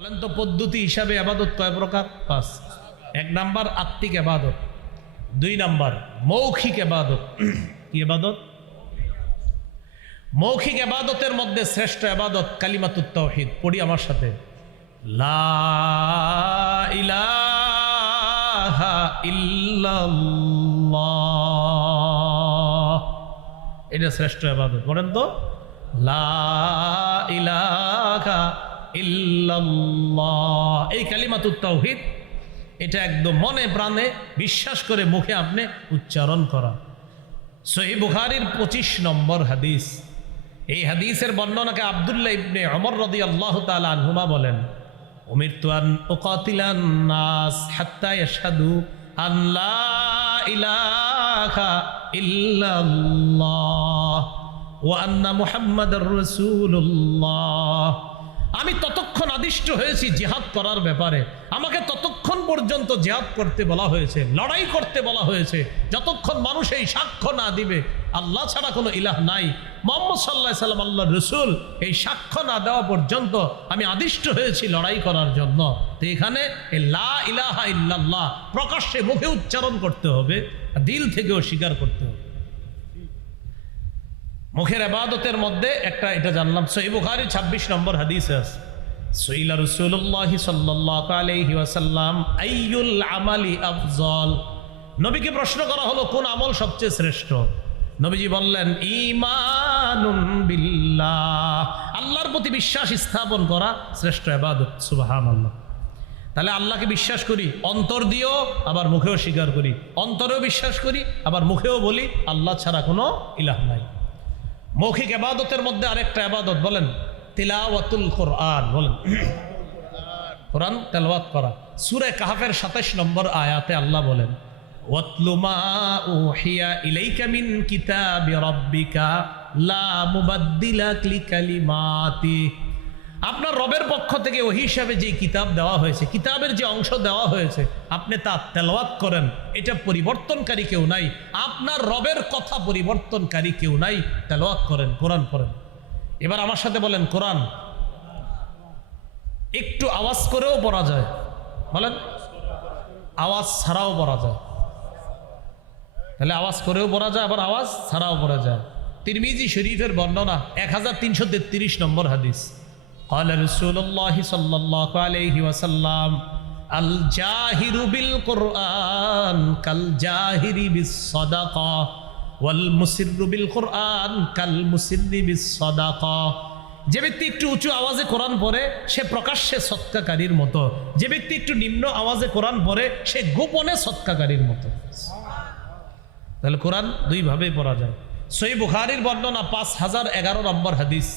বলেন তো পদ্ধতি হিসাবে ইবাদত কয় প্রকার? 5। 1 নাম্বার আত্মিক ইবাদত, 2 নাম্বার মৌখিক ইবাদত। কি ইবাদত? মৌখিক ইবাদতের মধ্যে শ্রেষ্ঠ ইবাদত কালিমাতুত তাওহীদ। পড়ি আমার সাথে, লা ইলাহা ইল্লাল্লাহ। এটা শ্রেষ্ঠ ইবাদত। বলেন তো, লা ইলাহা ইল্লাল্লাহ। এই কালিমাতুত তাওহীদ, এটা একদম মনে প্রাণে বিশ্বাস করে মুখে আপনি উচ্চারণ করা। সহিহ বুখারীর 25 নম্বর হাদিস। এই হাদিসের বর্ণনাকে আব্দুল্লাহ ইবনে ওমর রাদিয়াল্লাহু তাআলা আনহুমা বলেন, উমিরতু আন উকাতিলান নাস হাত্তা ইয়াশহাদু আন লা ইলাহা ইল্লাল্লাহ ওয়া আন্না মুহাম্মাদার রাসূলুল্লাহ। আমি ততক্ষণ আদিষ্ট হয়েছি জিহাদ করার ব্যাপারে, আমাকে ততক্ষণ পর্যন্ত জিহাদ করতে বলা হয়েছে, লড়াই করতে বলা হয়েছে, যতক্ষণ মানুষ এই সাক্ষ্য না দিবে আল্লাহ ছাড়া কোনো ইলাহ নাই, মুহাম্মদ সাল্লাল্লাহু আলাইহি সাল্লাম আল্লাহর রাসূল, এই সাক্ষ্য না দেওয়া পর্যন্ত আমি আদিষ্ট হয়েছি লড়াই করার জন্য। তো এখানে এই লা ইলাহা ইল্লাল্লাহ প্রকাশ্যে মুখে উচ্চারণ করতে হবে, দিল থেকেও স্বীকার করতে হবে। মুখের ইবাদতের মধ্যে একটা এটা জানলাম। সহিহ বুখারী 26 নম্বর হাদিসে আছে, সুইলা রাসূলুল্লাহ সাল্লাল্লাহু আলাইহি ওয়াসাল্লাম আইয়ুল আমালি আফজল। নবীকে প্রশ্ন করা হলো কোন আমল সবচেয়ে শ্রেষ্ঠ? নবীজি বললেন, ঈমানুন বিল্লাহ, আল্লাহর প্রতি বিশ্বাস স্থাপন করা শ্রেষ্ঠ ইবাদত। সুবহানাল্লাহ। তাহলে আল্লাহকে বিশ্বাস করি অন্তর দিয়েও, আবার মুখেও স্বীকার করি, অন্তরেও বিশ্বাস করি, আবার মুখেও বলি আল্লাহ ছাড়া কোনো ইলাহ নাই। মৌখিক ইবাদতের মধ্যে আরেকটা ইবাদত বলেন, তিলাওয়াতুল কোরআন। বলেন, কোরআন তেলাওয়াত করা। সূরা কাহফের 27 নম্বর আয়াতে আল্লাহ বলেন, ওয়াতলু মা উহিয়া ইলাইকা মিন কিতাবি রাব্বিকা লা মুবাদদিলা লিকালিমাতি। আপনার রবের পক্ষ থেকে ওহী হিসাবে যে কিতাব দেওয়া হয়েছে, কিতাবের যে অংশ দেওয়া হয়েছে, আপনি তা তেলাওয়াত করেন। এটা পরিবর্তনকারী কেউ নাই, আপনার রবের কথা পরিবর্তনকারী কেউ নাই। তেলাওয়াত করেন, কোরআন পড়েন। এবার আমার সাথে বলেন, কোরআন একটু আওয়াজ করেও পড়া যায়। বলেন, আওয়াজ ছাড়াও পড়া যায়। তাহলে আওয়াজ করেও পড়া যায়, আবার আওয়াজ ছাড়াও পড়া যায়। তিরমিজি শরীফের বর্ণনা 1333 নম্বর হাদিস। قال رسول الله صلى الله عليه وسلم الجاهر بالقرآن كالجاهر بالصدقة والمسر بالقرآن كالمسر بالصدقة। যে ব্যক্তি একটু উঁচু আওয়াজে কোরআন পড়ে সে প্রকাশ্যে সৎকাকারীর মতো, যে ব্যক্তি একটু নিম্ন আওয়াজে কোরআন পড়ে সে গোপনে সৎকাকারীর মতো। তাহলে কোরআন দুই ভাবে পড়া যায়। সহিহ বুখারীর বর্ণনা 5011 নম্বর হাদিস।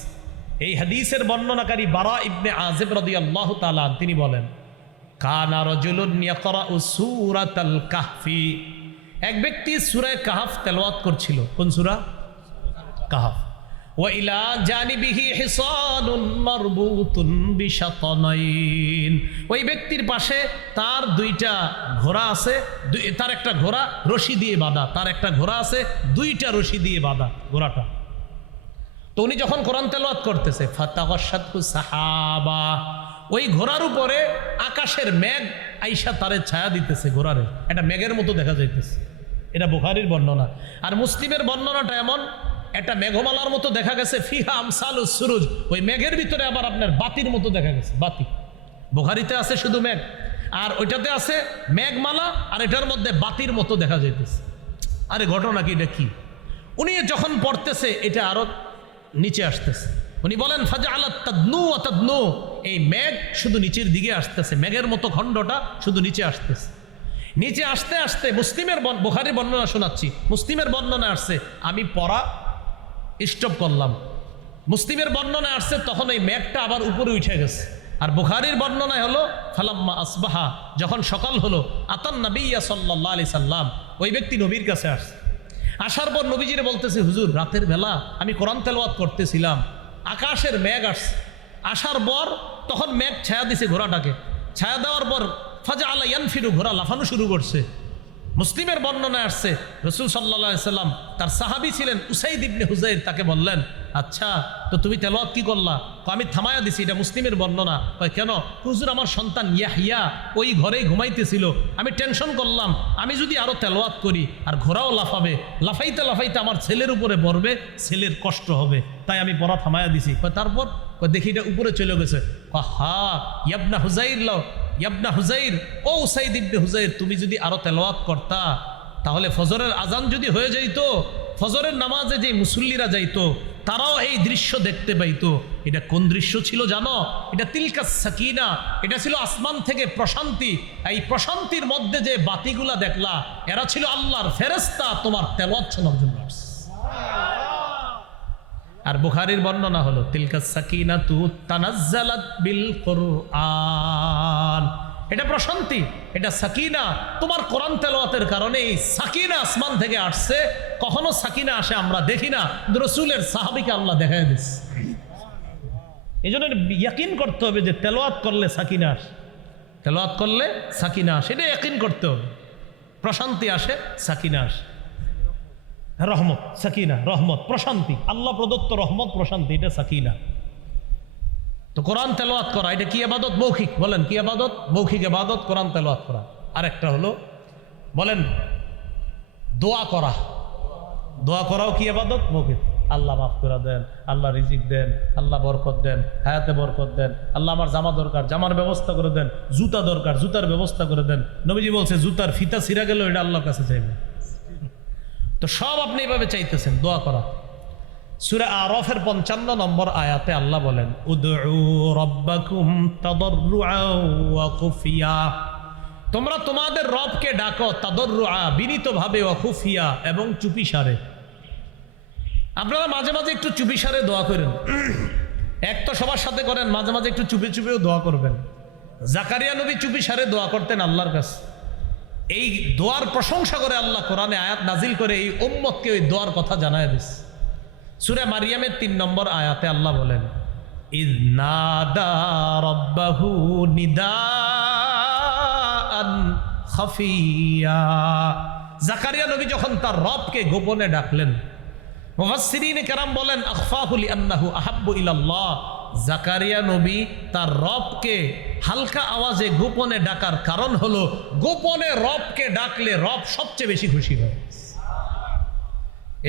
এই হাদিসের বর্ণনাকারী বারা ইবনে আযিব রাদিয়াল্লাহু তাআলা তিনি বলেন, কানা রাজুলুন ইয়াকরাউ সূরাতাল কাহফি। এক ব্যক্তি সূরা কাহফ তেলাওয়াত করছিল। কোন সূরা? কাহফ। ওয়া ইলা জানিবিহি হিসানুন মারবুতুন বিশাতানাইন। ওই ব্যক্তির পাশে তার 2টা ঘোড়া আছে, তার একটা ঘোড়া রশি দিয়ে বাঁধা, তার একটা ঘোড়া আছে 2টা রশি দিয়ে বাঁধা ঘোড়াটা। তো উনি যখন কোরআন তেলাওয়াত করতেছে, ফাতাগাশাতহু সাহাবা, ওই ঘোড়ার উপরে আকাশের মেঘ আইসা তারে ছায়া দিতেছে, ঘোড়ারে এটা মেঘের মতো দেখা যাইতেছে। এটা বুখারীর বর্ণনা। আর মুসলিমের বর্ণনাটা এমন, একটা মেঘমালার মতো দেখা গেছে, ফিহা আমসালুস সুরুজ, ওই মেঘের ভিতরে আবার আপনার বাতির মতো দেখা গেছে, বাতি। বুখারীতে আছে শুধু মেঘ, আর ওইটাতে আছে মেঘমালা, আর এটার মধ্যে বাতির মতো দেখা যাইতেছে। আরে ঘটনা কি, এটা কি? উনি যখন পড়তেছে এটা আরো নিচে আসতেছে। উনি বলেন, ফাজআলাত তাদনু ওয়া তাদনু, এই মেঘ শুধু নিচের দিকে আসতেছে, মেঘের মতো খণ্ডটা শুধু নিচে আসতেছে। নিচে আসতে আসতে মুসলিমের বুখারীর বর্ণনা শোনাচ্ছি, মুসলিমের বর্ণনা আসছে আমি পড়া স্টপ করলাম। মুসলিমের বর্ণনা আসছে তখন ওই মেঘটা আবার উপরে উঠে গেছে। আর বুখারীর বর্ণনায় হলো, ফালাম্মা আসবাহা, যখন সকাল হলো, আতান নবিয়্যা সাল্লাল্লাহু আলাইহি সাল্লাম, ওই ব্যক্তি নবীর কাছে আসছে। আসার পর নবীজিরে বলতেছে, হুজুর রাতের বেলা আমি কোরআন তেলাওয়াত করতেছিলাম, আকাশের মেঘ আসছে, আসার পর তখন মেঘ ছায়া দিছে ঘোড়াটাকে, ছায়া দেওয়ার পর ফাজআলা ইয়ানফিরু, ঘোড়া লাফানো শুরু করছে। মুসলিমের বর্ণনায় আসছে রাসূল সাল্লাল্লাহু আলাইহি সাল্লাম, তার সাহাবী ছিলেন উসাইদ ইবনে হুযাইর, তাকে বললেন, আচ্ছা তো তুমি তেলাওয়াত কি করলা? আমি থামায়া দিছি, এটা মুসলিমের বর্ণনা। কয় কেন? হুজুর আমার সন্তান ইয়াহিয়া ওই ঘরেই ঘুমাইতেছিল, আমি টেনশন করলাম আমি যদি আরো তেলাওয়াত করি আর ঘোড়াও লাফাবে, লাফাইতে লাফাইতে আমার ছেলের উপরে পড়বে, ছেলের কষ্ট হবে, তাই আমি পড়া থামায়া দিছি। কয় তারপর? কয় দেখি এটা উপরে চলে গেছে। হা ইয়াবনা হুজাইর লাও ইয়াবনা হুজাইর, ও উসাইদ ইবনে হুজাইর, তুমি যদি আরো তেলাওয়াত করতা তাহলে ফজরের আজান যদি হয়ে যাইতো, ফজরের নামাজে যে মুসল্লিরা যাইতো তারাও এই দৃশ্য দেখতে পাইতো। এটা কোন দৃশ্য ছিল জানো? এটা তিলকা সাকিনা, এটা ছিল আসমান থেকে প্রশান্তি। এই প্রশান্তির মধ্যে যে বাতিগুলা দেখলা এরা ছিল আল্লাহর ফেরেশতা, তোমার তেলাওয়াত শোনার জন্য। আর বুখারীর বর্ণনা হলো তিলকা সাকিনাতু তানাজ্জালাত বিল কুরআন, এটা প্রশান্তি, এটা সাকিনা, তোমার কোরআন তেলাওয়াতের কারণে এই সাকিনা আসমান থেকে আসছে। কখনো সাকিনা আসে আমরা দেখি না, রাসূলের সাহাবীকে আল্লাহ দেখায় দিচ্ছে। এই জন্য ইয়াকিন করতে হবে যে তেলাওয়াত করলে সাকিনা আসে, তেলাওয়াত করলে সাকিনা আসে, এটা ইয়াকিন করতে হবে। প্রশান্তি আসে, সাকিনা আসে, রহমত, সাকিনা, রহমত, প্রশান্তি, আল্লাহ প্রদত্ত রহমত, প্রশান্তি, এটা সাকিনা। তো কোরআন তেলাওয়াত করা এটা কি ইবাদত? মৌখিক। বলেন কি ইবাদত? মৌখিক ইবাদত কোরআন তেলাওয়াত করা। আরেকটা হলো বলেন দোয়া করা। দোয়া করাও কি ইবাদত? মৌখিক। আল্লাহ মাফ করে দেন, আল্লাহ রিজিক দেন, আল্লাহ বরকত দেন, হায়াতে বরকত দেন, আল্লাহ আমার জামা দরকার, জামার ব্যবস্থা করে দেন, জুতা দরকার, জুতার ব্যবস্থা করে দেন। নবীজি বলছে জুতার ফিতা ছিঁড়া গেল এটা আল্লাহর কাছে চাইবে। তো সব আপনি এইভাবে চাইতেছেন দোয়া করা। সূরা আরাফের 55 নম্বর আয়াতে আল্লাহ বলেন উদউ রাব্বাকুম তাদাররুআ ওয়া খুফিয়া, তোমরা তোমাদের রবকে ডাকো তাদাররুআ, বিনীতভাবে, ওয়া খুফিয়া, এবং চুপিসারে। আপনারা মাঝে মাঝে একটু চুপিসারে দোয়া করেন, এক তো সবার সাথে করেন, মাঝে মাঝে একটু চুপে চুপেও দোয়া করবেন। জাকারিয়া নবী চুপিসারে দোয়া করতেন আল্লাহর কাছে। এই দোয়ার প্রশংসা করে আল্লাহ কোরআনে আয়াত নাজিল করে এই উম্মতকে ওই দোয়ার কথা জানায় দিচ্ছে। সূরা মারিয়ামের 3 নম্বর আয়াতে আল্লাহ বলেন ইয নাদা রাব্বাহু নিদাআন খাফিয়া, জাকারিয়া নবী যখন তার রবকে গোপনে ডাকলেন, মুফাসসিরিনে কেরাম বলেন আখফাহু লিআন্নাহু আহাব্বু ইলাল্লাহ, জাকারিয়া নবী তার রবকে হালকা আওয়াজে গোপনে ডাকার কারণ হলো গোপনে রবকে ডাকলে রব সবচেয়ে বেশি খুশি হয়।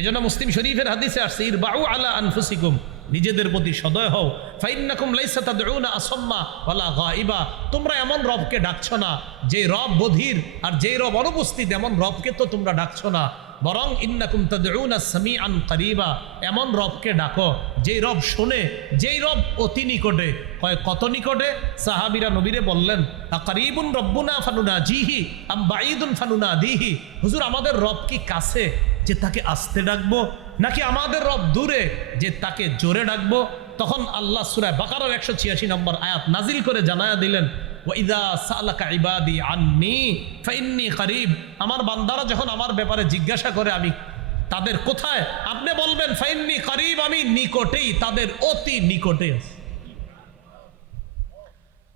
এজন্য মুসলিম শরীফের হাদিসে আসছে ইরবাউ আলা আনফুসিকুম, নিজেদের প্রতি সদয় হও, ফাইন্নাকুম লাইসা তাদউনা আসাম্মা ওয়ালা গায়িবা, তোমরা এমন রবকে ডাকছো না যে রব বধির আর যে রব অনুপস্থিত, এমন রবকে তো তোমরা ডাকছো না, বরং ইন্নাকুম তাদউনা সামিআন করিবা, এমন রবকে ডাকো যেই রব শোনে, যেই রব অতি নিকটে। কয় কত নিকটে? সাহাবীরা নবীরে বললেন আকারিবুন রব্বুনা ফানুনাজিহি আম বাঈদুন ফানুনাদিহি, হুজুর আমাদের রব কি কাছে যে তাকে আস্তে ডাকবো, নাকি আমাদের রব দূরে যে তাকে জোরে ডাকবো? তখন আল্লাহ সূরা বাকারার 186 নম্বর আয়াত নাজিল করে জানায়া দিলেন ওয়াইদা সালাকা ইবাদি আন্নী ফাইন্নী করিব, আমার বান্দারা যখন আমার ব্যাপারে জিজ্ঞাসা করে আমি তাদের কোথায়, আপনি বলবেন ফাইন্নী করিব, আমি নিকটেই, তাদের অতি নিকটে আছি।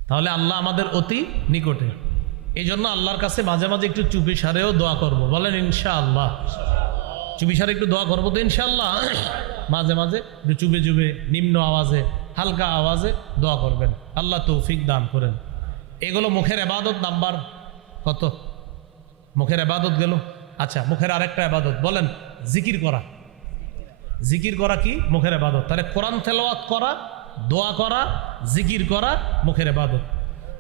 তাহলে আল্লাহ আমাদের অতি নিকটে। এই জন্য আল্লাহর কাছে মাঝে মাঝে একটু চুপিসারেও দোয়া করব, বলেন ইনশাআল্লাহ। চুপিসারে একটু দোয়া করবো তো ইনশাআল্লাহ। মাঝে মাঝে একটু চুপে চুপে নিম্ন আওয়াজে হালকা আওয়াজে দোয়া করবেন, আল্লাহ তৌফিক দান করেন। এগুলো মুখের ইবাদত নাম্বার কত? মুখের ইবাদত গেল। আচ্ছা, মুখের আরেকটা ইবাদত বলেন জিকির করা। জিকির করা কি? মুখের ইবাদত। তাহলে কোরআন তেলাওয়াত করা, দোয়া করা, জিকির করা মুখের ইবাদত।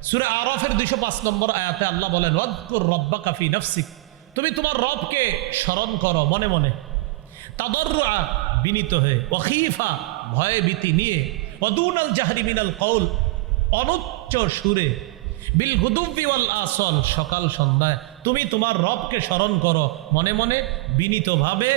সূরা আরাফের 205 নম্বর আয়াতে আল্লাহ বলেন ওয়াযকুর রাব্বাকা ফি নাফসিক, তুমি তোমার রবকে স্মরণ করো মনে মনে, তাদাররুআ বিনীত হয়ে, ওয়া খীফা ভয়ে ভীতি নিয়ে, ওয়া দুনাল জাহরি মিনাল কওল অনুচ্চ সুরে, বিল গুদুবি ওয়াল আসল সকাল সন্ধ্যায় তুমি তোমার রবকে স্মরণ করো মনে মনে, বিনীতভাবে,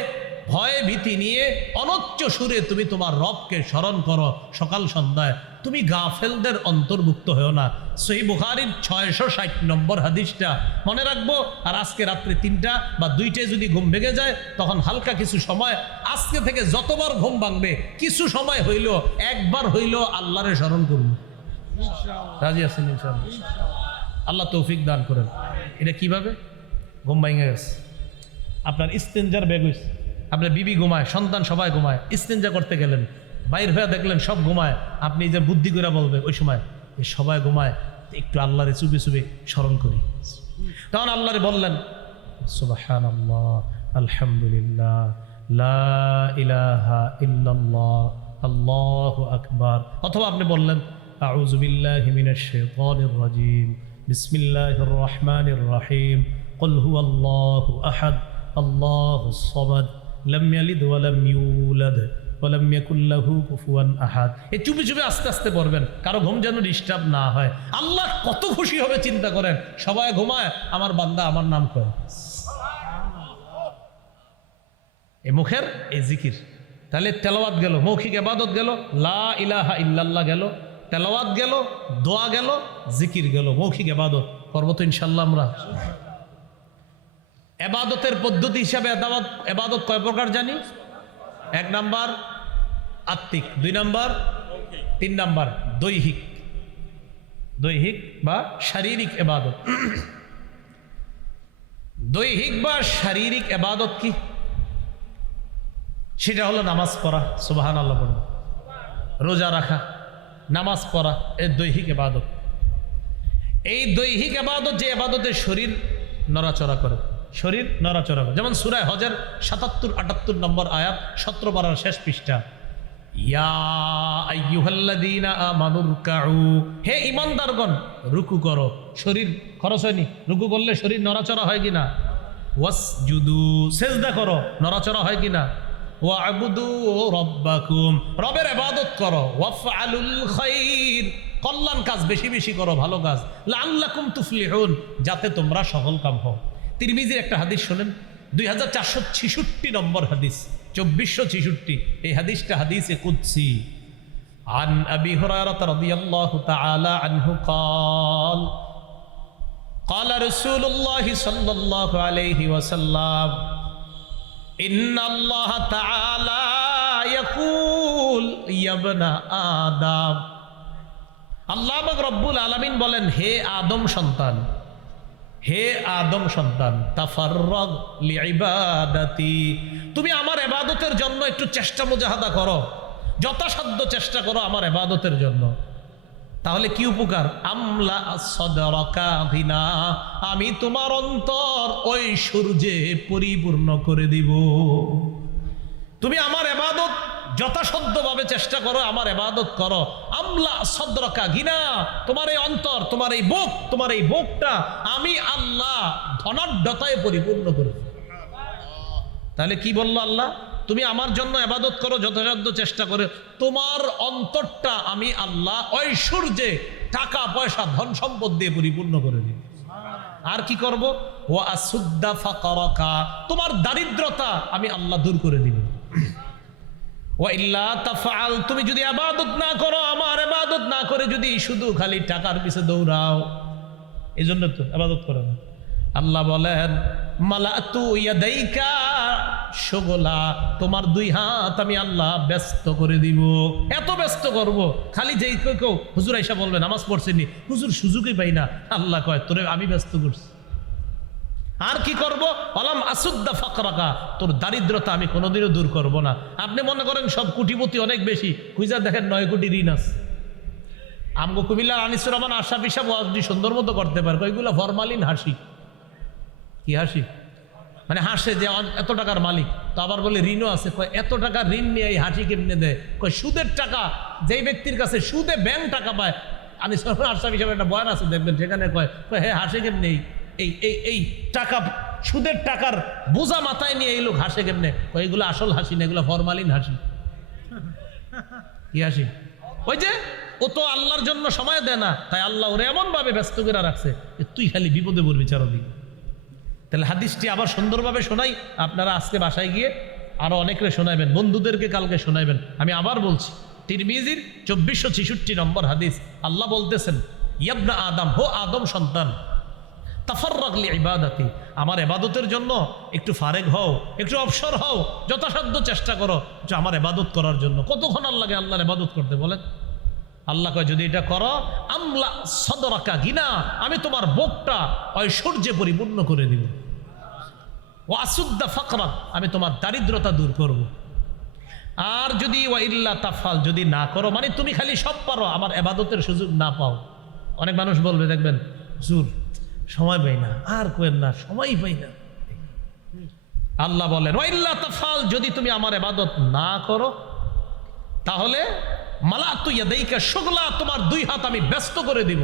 ভয়ে ভীতি নিয়ে, অনুচ্চ সুরে তুমি তোমার রবকে স্মরণ করো সকাল সন্ধ্যায়। তুমি গাফেলদের অন্তর্ভুক্ত হও না। সহিহ বুখারীর 660 নম্বর হাদিসটা মনে রাখবো। আর আজকে রাত্রে 3টা বা 2টায় যদি ঘুম ভেঙে যায় তখন হালকা কিছু সময়, আজকে থেকে যতবার ঘুম ভাঙবে কিছু সময় হইল, একবার হইল আল্লাহরে স্মরণ করুন। রাজি আছেন ইনশাআল্লাহ? আল্লাহ তৌফিক দান করেন। এটা কিভাবে? ঘুম ভেঙে গেছে, আপনার ইস্তেঞ্জার ব্যাগ হয়েছে, আপনার বিবি ঘুমায়, সন্তান সবাই ঘুমায়, ইস্তিনজা করতে গেলেন, বাইর হয়ে দেখলেন সব ঘুমায়, আপনি যে বুদ্ধি করে বলবে ওই সময় সবাই ঘুমায়, একটু আল্লাহরে চুপি চুপি স্মরণ করি। তখন আল্লাহরে বললেন সুবহানাল্লাহ, আলহামদুলিল্লাহ, লা ইলাহা ইল্লাল্লাহ, আল্লাহু আকবার। অথবা আপনি বললেন আউযু বিল্লাহি মিনাশ শাইতানির রাজিম, বিসমিল্লাহির রহমানির রহিম, কুল হুয়াল্লাহু আহাদ, আল্লাহুস সামাদ, লাম ইয়ালিদ ওয়া লাম ইউলাদ ওয়া লাম ইয়াকুল লাহু কুফুয়ান আহাদ। এই চুপি চুপি আস্তে আস্তে পড়বেন, কারো ঘুম যেন ডিস্টার্ব না হয়। আল্লাহ কত খুশি হবে চিন্তা করেন, সবাই ঘুমায়, আমার বান্দা আমার নাম কয়। এই মুখের এই জিকির, তাহলে তেলাওয়াত গেল, মৌখিক ইবাদত গেল, লা ইলাহা ইল্লাল্লাহ গেল, তেলাওয়াত গেল, দোয়া গেল, জিকির গেল, মৌখিক ইবাদত করবো তো ইনশাল্লাহ আমরা। ইবাদতের পদ্ধতি হিসাবে ইবাদত কয় প্রকার জানি? 1 নাম্বার আত্মিক, 2 নাম্বার, 3 নাম্বার দৈহিক। দৈহিক বা শারীরিক ইবাদত। দৈহিক বা শারীরিক ইবাদত কি? সেটা হলো নামাজ পড়া, সুবহানাল্লাহ পড়া, রোজা রাখা, নামাজ পড়া, এই দৈহিক ইবাদত। এই দৈহিক ইবাদত যে ইবাদতে শরীর নড়াচড়া করে, শরীর নড়াচড়া করে, যেমন সূরা হজের ৭৭-৭৮ নম্বর আয়াত, ১৭ পারার শেষ পৃষ্ঠা, ইয়া আইয়ুহাল্লাযীনা আমানু রুকউ, হে ঈমানদারগণ রুকু করো। শরীর খরচ হয়নি? রুকু করলে শরীর নড়াচড়া হয় কিনা? ওয়াসজুদু, সিজদা করো, নড়াচড়া হয় কিনা? ওয়া'বুদু রাব্বাকুম, রবের ইবাদত করো। ওয়াফআলুল খায়র, কল্যাণ কাজ বেশি বেশি করো, ভালো কাজ। লাআল্লাকুম তুফলিহুন, যাতে তোমরা সফল কাম হও। তিরমিজির একটা হাদিস শুনেন, 2466 নম্বর হাদিস, 2466। এই হাদিসটা হাদিসে কুদসি। আন আবি হুরায়রা রাদিয়াল্লাহু তাআলা আনহু قال قال رسول الله صلى الله عليه وسلم إن الله تعالى يقول يا ابن آدم, আল্লাহ পাক রব্বুল আলামিন বলেন, হে আদম সন্তান, হে আদম সন্তান, তাফাররাগ লিইবাদাতি, তুমি আমার ইবাদতের জন্য একটু চেষ্টা মুজাহাদা করো, যথাসাধ্য চেষ্টা করো আমার ইবাদতের জন্য। তাহলে কি উপকার? আমলা সদরকা গিনা, আমি তোমার অন্তর ঐশ্বর্যে পরিপূর্ণ করে দিব। তুমি আমার ইবাদত যথাসাধ্যভাবে চেষ্টা করো, আমার ইবাদত করো। আমলা সদরকা গিনা, তোমার এই অন্তর, তোমার এই বুক, তোমার এই বুকটা আমি আল্লাহ ধনাঢ্যতায় পরিপূর্ণ করে দেব। তাহলে কি বললো আল্লাহ? তুমি আমার জন্য ইবাদত করো, যথাসাধ্য চেষ্টা করে, তোমার অন্তরটা আমি আল্লাহ ঐশ্বর্যে, টাকা পয়সা, ধন সম্পদ দিয়ে পরিপূর্ণ করে দিই। আর কি করব? ওয়া আসুদ্দা ফাকারাকা, তোমার দারিদ্রতা আমি আল্লাহ দূর করে দিব। ওয়া ইল্লা তাফআল, তুমি যদি ইবাদত না করো, আমার ইবাদত না করে যদি শুধু খালি টাকার পিছে দৌড়াও, এই জন্য তো ইবাদত করে না। আল্লাহ বলেন মালাতু ইয়াদাইকা শুগলা, তোমার 2 হাত আমি আল্লাহ ব্যস্ত করে দিব। এত ব্যস্ত করব, খালি যেই কেউ হুজুর আয়েশা বলবে নামাজ পড়ছেনি, হুজুর সুযোগই পাই না, আল্লাহ কয় তোরে আমি ব্যস্ত করছি। আর কি করব? আলাম আসুদ্দা ফাকরাকা, তোর দারিদ্রতা আমি কোনোদিনও দূর করব না। আপনি মনে করেন সব কোটিপতি অনেক বেশি, খুঁজা দেখেন 9 কোটি ঋণ আছে। আমগো কুমিল্লার আনিসুর রহমান আশরাফ হিসাব ওয়াজটি সুন্দর মতো করতে পারে, ওইগুলো ফরমালিন হাসি। কি হাসি? মানে হাসে যে এত টাকার মালিক, তো আবার বলে ঋণও আছে। কয় এত টাকা ঋণ নিয়ে এই হাসি কেমনে দেয়? কয় সুদের টাকা, যেই ব্যক্তির কাছে সুদে ব্যাংক টাকা পায়, আনিসুর রহমান আশরাফ হিসাবে একটা বয়ান আছে দেখবেন, সেখানে কয় হ্যাঁ হাসে কেমনে, এই এই এই টাকা, সুদের টাকার বোঝা মাথায় নিয়ে এই লোক হাসে কেমনে? কয় এগুলো আসল হাসি না, এগুলো ফরমালিন হাসি। কি হাসি? ওই যে ও তো আল্লাহর জন্য সময় দেয় না, তাই আল্লাহ ওরে এমন ভাবে ব্যস্ত করে রাখছে, তুই খালি বিপদে পড়বি চারদিক। তাহলে হাদিসটি আবার সুন্দরভাবে শোনাই, আপনারা আজকে বাসায় গিয়ে আরো অনেকরে শোনাইবেন, বন্ধুদেরকে কালকে শোনাইবেন। আমি আবার বলছি, তিরমিজির 2466 নম্বর হাদিস, আল্লাহ বলতেছেন ইবনা আদম, হো আদম সন্তান, তাফাররাগ লিইবাদাতি, আমার ইবাদতের জন্য একটু ফারেক হও, একটু অবসর হও, যথাসাধ্য চেষ্টা করো যে আমার ইবাদত করার জন্য। কতক্ষণ লাগে আল্লাহর ইবাদত করতে বলেন? আল্লাহ কয় যদি এটা করো, আমলা সদরাকা গিনা, আমি তোমার বুকটা ঐশ্বর্যে পরিপূর্ণ করে দিব। ও আসুদ্দা ফাকরা, আমি তোমার দারিদ্রতা দূর করব। আর যদি ওয়া ইল্লা তাফাল, যদি না করো, মানে তুমি খালি সব পারো, আমার ইবাদতের সুযোগ না পাও। অনেক মানুষ বলবে, দেখবেন হুজুর সময় পাই না, আর কোয়েন না, সময় পাই না। আল্লাহ বলেন ওয়া ইল্লা তাফাল, যদি তুমি আমার ইবাদত না করো, তাহলে মালাতু ইয়াদাইকা শুগলা, তোমার দুই হাত আমি ব্যস্ত করে দিব।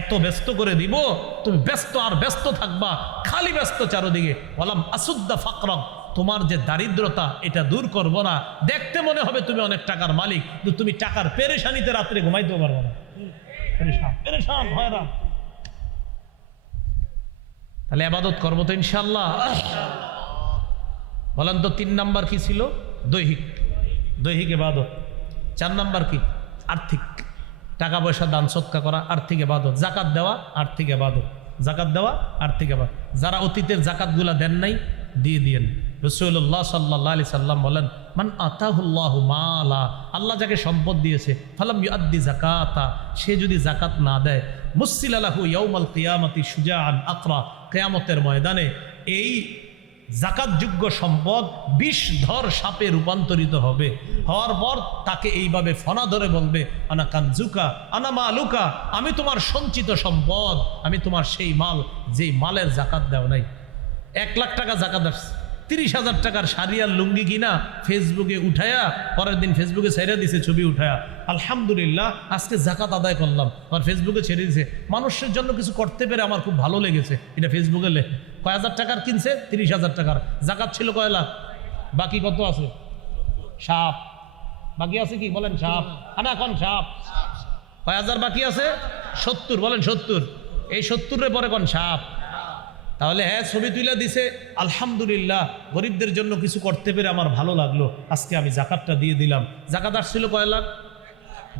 এত ব্যস্ত করে দিব, তুমি ব্যস্ত আর ব্যস্ত থাকবা, খালি ব্যস্ত চারদিকে। ওয়ালাম আসুদ্দা ফাকরা, তোমার যে দারিদ্রতা এটা দূর করব না। দেখতে মনে হবে তুমি অনেক টাকার মালিক, কিন্তু তুমি টাকার পেরেশানিতে রাত্রে ঘুমাইতেও পারবো না, পেরেশান হয়রান। তাহলে ইবাদত করবো তো ইনশাআল্লাহ। বলেন তো 3 নাম্বার কি ছিল? দৈহিক ইবাদত। 4 নাম্বার কি? আর্থিক, টাকা পয়সা দান সৎকা করা, আর্থিক ইবাদত। জাকাত দেওয়া, আর্থিক ইবাদত। জাকাত দেওয়া, আর্থিক ইবাদত। যারা অতীতের জাকাতগুলা দেন নাই, দিয়ে দিয়েন। রাসূলুল্লাহ সাল্লাল্লাহু আলাইহি সাল্লাম বলেন, মান আতাহুল্লাহু মালা, আল্লাহ যাকে সম্পদ দিয়েছে, ফালাম ইউআদ্দি যাকাতা, সে যদি জাকাত না দেয়, মুসিলা লাহু ইয়াউমাল কিয়ামাতি শুজাআন আকরা, কিয়ামতের ময়দানে এই জাকাতযোগ্য সম্পদ বিষধর সাপে রূপান্তরিত হবে। হওয়ার পর তাকে এইভাবে ফনা ধরে বলবে, আনা কানজুকা আনা মালুকা, আমি তোমার সঞ্চিত সম্পদ, আমি তোমার সেই মাল, যেই মালের জাকাত দেও নাই। 1 লাখ টাকা জাকাত আসছে, 30,000 টাকার শাড়ি আর লুঙ্গি কিনা ফেসবুকে উঠায়া, পরের দিন ফেসবুকে ছেড়ে দিছে ছবি উঠায়া, আলহামদুলিল্লাহ আজকে জাকাত আদায় করলাম, আর ফেসবুকে ছেড়ে দিছে। মানুষের জন্য কিছু করতে পেরে আমার খুব ভালো লেগেছে, এটা ফেসবুকে লেখে। কয় হাজার টাকার কিনছে? 30,000 টাকার। জাকাত ছিল কয় লাখ? বাকি কত আছে? সাপ বাকি আছে, কি বলেন? সাপ আনা এখন সাপ কয় হাজার বাকি আছে? 70। বলেন 70। এই 70-এর পরে কোন সাপ? তাহলে হ্যাঁ, ছবি তুলে দিছে, আলহামদুলিল্লাহ গরিবদের জন্য কিছু করতে পেরে আমার ভালো লাগলো, আজকে আমি জাকাতটা দিয়ে দিলাম। জাকাত আসছিল কয় লাখ,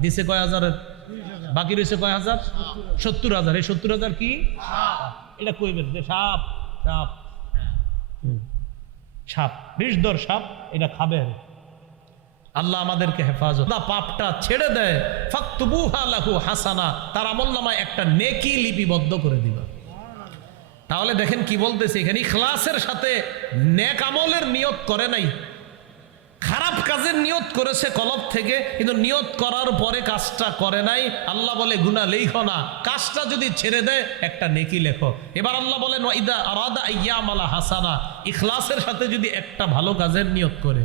দিছে কয় হাজারের, বাকি রয়েছে কয় হাজার? 70,000। এই 70,000 কি? এটা কইবেন যে সাপ, সাপ সাপ বিষধর সাপ, এটা খাবে। আল্লাহ আমাদেরকে হেফাজত, পাপটা ছেড়ে দেয়, ফাকতুবুহা লাহু হাসানা, তার আমলনামায় একটা নেকি লিপিবদ্ধ করে দিবা। তাহলে দেখেন কি বলতেছে এখানে, ইখলাসের সাথে নেক আমলের নিয়ত করে নাই, খারাপ কাজের নিয়ত করেছে কলব থেকে, কিন্তু নিয়ত করার পরে কাজটা করে নাই। আল্লাহ বলে গুনাহ লেখো না, কাজটা যদি ছেড়ে দেয় একটা নেকি লেখো। এবার আল্লাহ বলেন ওয়াইদা আরাদা আইয়ামালা হাসানা, ইখলাসের সাথে যদি একটা ভালো কাজের নিয়ত করে,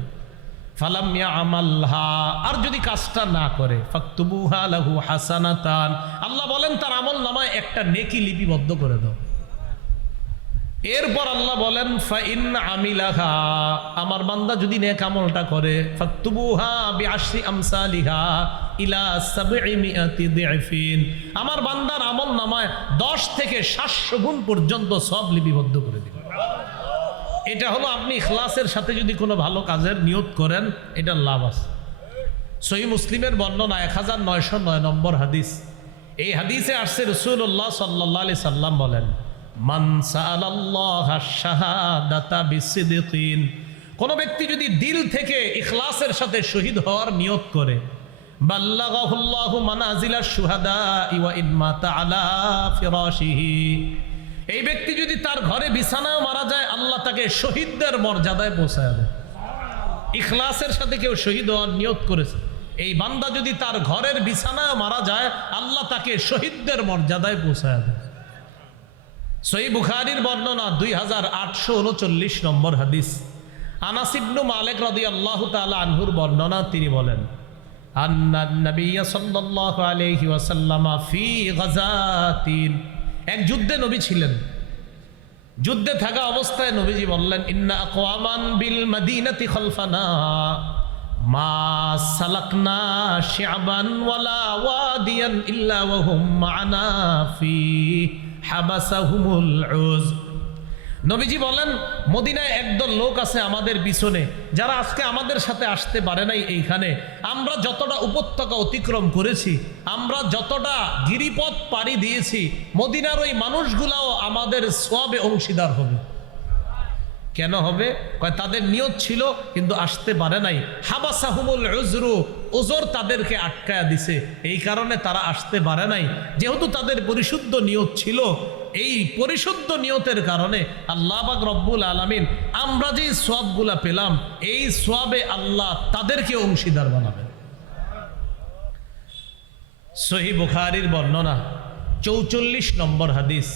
ফালাম ইয়ামালহা, আর যদি কাজটা না করে, ফাকতুবুহা লাহু হাসানাতান, আল্লাহ বলেন তার আমলনামায় একটা নেকি লিপিবদ্ধ করে দাও। এরপর আল্লাহ বলেন ফাইন আমিলাহা, আমার বান্দা যদি নেক আমলটা করে, ফাকতুবুহা বিআশরি আমসালিহা ইলা 700 দিফিন, আমার বান্দার আমলনামায় 10 থেকে 700 গুণ পর্যন্ত সব লিপিবদ্ধ করে দিবেন। এটা হলো আপনি ইখলাসের সাথে যদি কোনো ভালো কাজের নিয়ত করেন, এটার লাভ আছে। সহিহ মুসলিমের বর্ণনা 1909 নম্বর হাদিস। এই হাদিসে আসছে রাসূলুল্লাহ সাল্লাল্লাহু আলাইহি সাল্লাম বলেন, মান সাআলাল্লাহা শাহাদাতা বিসিদকিন, কোন ব্যক্তি যদি দিল থেকে ইখলাসের সাথে শহীদ হওয়ার নিয়ত করে, বাল্লাগাহুল্লাহু মানাজিলাশ শুহাদা ওয়া ইন মাতা আলা ফিরাশিহি, এই ব্যক্তি যদি তার ঘরে বিছানায় মারা যায়, আল্লাহ তাকে শহীদদের মর্যাদায় পৌঁছায় দেয়। ইখলাসের সাথে কেউ শহীদ হওয়ার নিয়ত করেছে, এই বান্দা যদি তার ঘরের বিছানায় মারা যায়, আল্লাহ তাকে শহীদদের মর্যাদায় পৌঁছায় দেয়। সহিহ বুখারীর বর্ণনা 2839 নম্বর হাদিস। আনাস ইবনে মালিক রাদিয়াল্লাহু তাআলা আনহুর বর্ণনা, তিনি বলেন, আন্নান নবিয়্য সাল্লাল্লাহু আলাইহি ওয়াসাল্লাম ফি গাযাতিন, এক যুদ্ধে নবী ছিলেন। যুদ্ধে থাকা অবস্থায় নবীজি বললেন, ইন্না আকওয়ামান বিল মাদিনাতি খালফানা মা সালাকনা শিআবান ওয়ালা ওয়াদিয়ান ইল্লা ওয়া হুম মা'না ফি হাবাসাহুমুল উজ। নবীজি বলেন, মদিনায় একদল লোক আছে আমাদের পিছনে, যারা আজকে আমাদের সাথে আসতে পারে নাই। এইখানে আমরা যতটা উপত্যকা অতিক্রম করেছি, আমরা যতটা গিরিপথ পাড়ি দিয়েছি, মদিনার ওই মানুষগুলাও আমাদের সওয়াবে অংশীদার হবে। কেন হবে? কয় তাদের নিয়ত ছিল কিন্তু আসতে পারে নাই। হাবাসাহুমুল উজরু, ওজর তাদেরকে আটকায়া দিছে, এই কারণে তারা আসতে পারে নাই। যেহেতু তাদের পরিশুদ্ধ নিয়ত ছিল, এই পরিশুদ্ধ নিয়তের কারণে আল্লাহ পাক রব্বুল আলামিন আমরা যে সওয়াবগুলা পেলাম, এই সওয়াবে আল্লাহ তাদেরকে অংশীদার বানাবেন। সহিহ বুখারীর বর্ণনা 44 নম্বর হাদিস।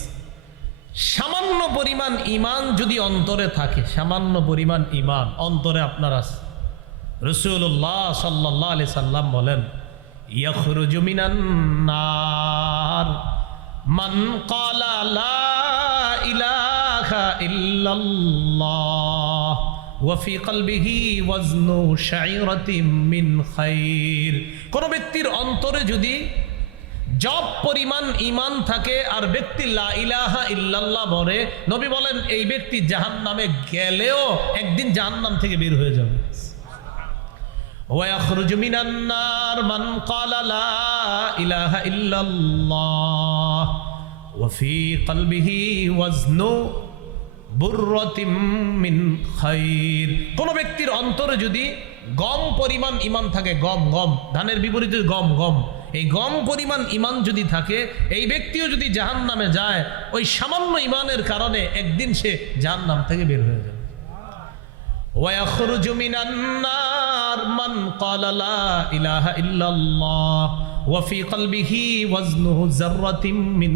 সামান্য পরিমাণ ঈমান যদি অন্তরে থাকে, সামান্য পরিমাণ ঈমান অন্তরে আপনার আছে, রাসূলুল্লাহ সাল্লাল্লাহু আলাইহি সাল্লাম বলেন, ইয়াখরুজু মিনান নার মান ক্বালা লা ইলাহা ইল্লাল্লাহ ওয়া ফি কলবিহি ওয়াজনু শাইরাতিন মিন খাইর। কোন ব্যক্তির অন্তরে যদি জব পরিমাণ ঈমান থাকে আর ব্যক্তি লা ইলাহা ইল্লাল্লাহ বলে, নবী বলেন এই ব্যক্তি জাহান্নামে গেলেও একদিন জাহান্নাম থেকে বের হয়ে যাবে। ويخرج من النار من قال لا إله إلا الله وفي قلبه وزن برة من خير। কোন ব্যক্তির অন্তরে যদি গম পরিমাণ ঈমান থাকে, গম ধানের বিপরীতে গম, এই গম পরিমাণ ঈমান যদি থাকে, এই ব্যক্তিও যদি জাহান্নামে যায়, ওই সামান্য ঈমানের কারণে একদিন সে জাহান্নাম থেকে বের হয়ে যাবে। ويخرج من النار من قال لا إله إلا الله وفي قلبه وزنه ذرة من